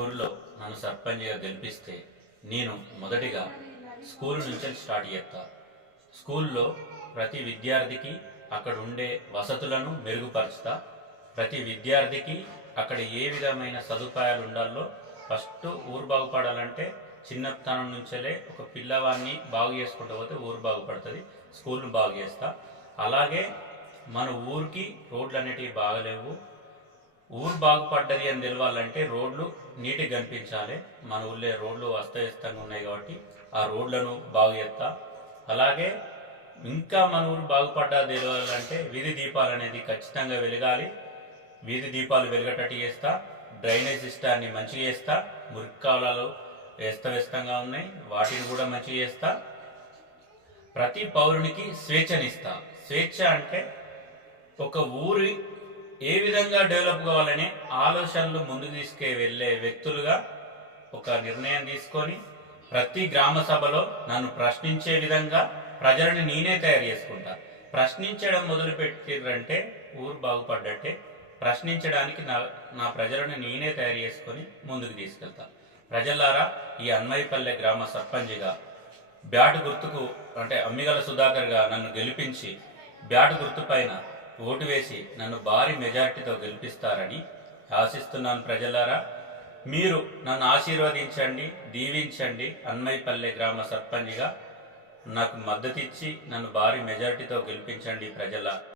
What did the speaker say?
ఊరిలో నన్ను సర్పంచ్గా గెలిపిస్తే నేను మొదటిగా స్కూల్ నుంచి స్టార్ట్ చేస్తా. స్కూల్లో ప్రతి విద్యార్థికి అక్కడ ఉండే వసతులను మెరుగుపరుస్తా. ప్రతి విద్యార్థికి అక్కడ ఏ విధమైన సదుపాయాలు ఉండాలో ఫస్ట్ ఊరు బాగుపడాలంటే చిన్నతనం నుంచెలే ఒక పిల్లవాడిని బాగు చేసుకుంటూ పోతే ఊరు బాగుపడుతుంది స్కూల్ను బాగు చేస్తా. అలాగే మన ఊరికి రోడ్లు అనేటివి బాగలేవు ఊరు బాగుపడ్డది అని తెలవాలంటే రోడ్లు నీట్గా కనిపించాలి. మన ఊళ్ళో రోడ్లు అస్తవ్యస్తంగా ఉన్నాయి కాబట్టి ఆ రోడ్లను బాగు చేస్తా. అలాగే ఇంకా మన ఊరు బాగుపడ్డా తెలవాలంటే వీధి దీపాలు అనేది ఖచ్చితంగా వెలగాలి. వీధి దీపాలు వెలగటట్టు చేస్తా. డ్రైనేజ్ సిస్టాన్ని మంచిగా చేస్తా. మురికాలాలు వ్యస్తవ్యస్తంగా ఉన్నాయి. వాటిని కూడా మంచిగా చేస్తా. ప్రతి పౌరునికి స్వేచ్ఛనిస్తా. స్వేచ్ఛ అంటే ఒక ఊరి ఏ విధంగా డెవలప్ కావాలనే ఆలోచనలు ముందుకు తీసుకే వెళ్ళే వ్యక్తులుగా ఒక నిర్ణయం తీసుకొని ప్రతి గ్రామ సభలో నన్ను ప్రశ్నించే విధంగా ప్రజలను నేనే తయారు చేసుకుంటా. ప్రశ్నించడం మొదలుపెట్టిర్రంటే ఊరు బాగుపడ్డట్టే ప్రశ్నించడానికి నా నా ప్రజలను నేనే తయారు చేసుకొని ముందుకు తీసుకెళ్తా. ప్రజలారా ఈ అన్వయపల్లె గ్రామ సర్పంచ్గా బ్యాట్ గుర్తుకు అంటే అమ్మిగల సుధాకర్గా నన్ను గెలిపించి బ్యాట్ గుర్తు పైన ఓటు వేసి నన్ను భారీ మెజార్టీతో గెలిపిస్తారని ఆశిస్తున్నాను ప్రజలారా. మీరు నన్ను ఆశీర్వదించండి దీవించండి అన్మైపల్లె గ్రామ సర్పంచ్గా నాకు మద్దతిచ్చి నన్ను భారీ మెజార్టీతో గెలిపించండి ప్రజల